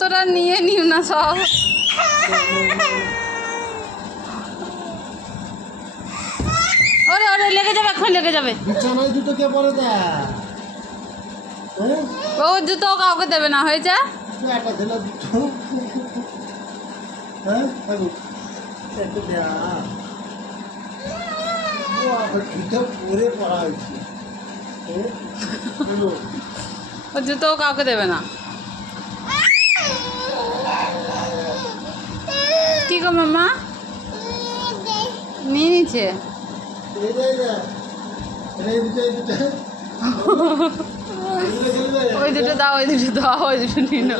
তোরা নিয়ে নিও না সব। ওরে ওরে লেগে যাবে, এখন লেগে যাবে। বিছানায় দুটো কে পরে দেয়? ও জুতো কাউকে দেবে না, হয়েছে? একটা ছেলে দুটো। হ্যাঁ একটু দেয়া ও আবার জুতো পরে পড়া হয়েছে। ও জুতো কাউকে দেবে না। কি গো মামা নিয়ে নিচ্ছে? ওই দুটো দাও, ওই দুটো দাও, ওই দুটো নিয়ে নাও।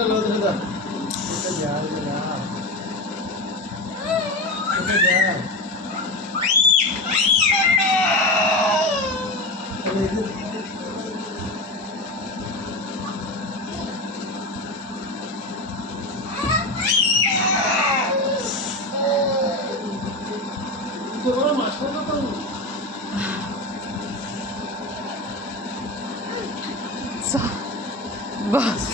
বাস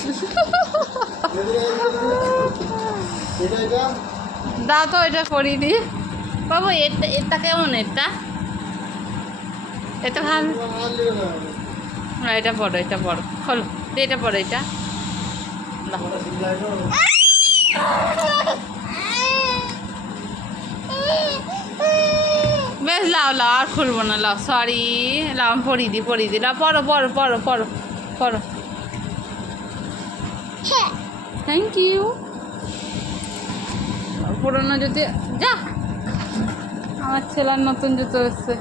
দাও তো, এটা করিয়ে দি বাবু। এটা এটা কেমন? এটা এটা ভালো না, এটা পড়ো, এটা পড়ো, খোলো এটা পড়ো, এটা দাও। বেশ লাও লাও, আর খুলবো না, লাও, সরি, লাও আমি পড়িয়ে দি লাও, পড়ো পড়ো পড়ো পড়ো পড়ো। Thank you. পুরোনো জুতো যা, আমার ছেলের নতুন জুতো এসছে।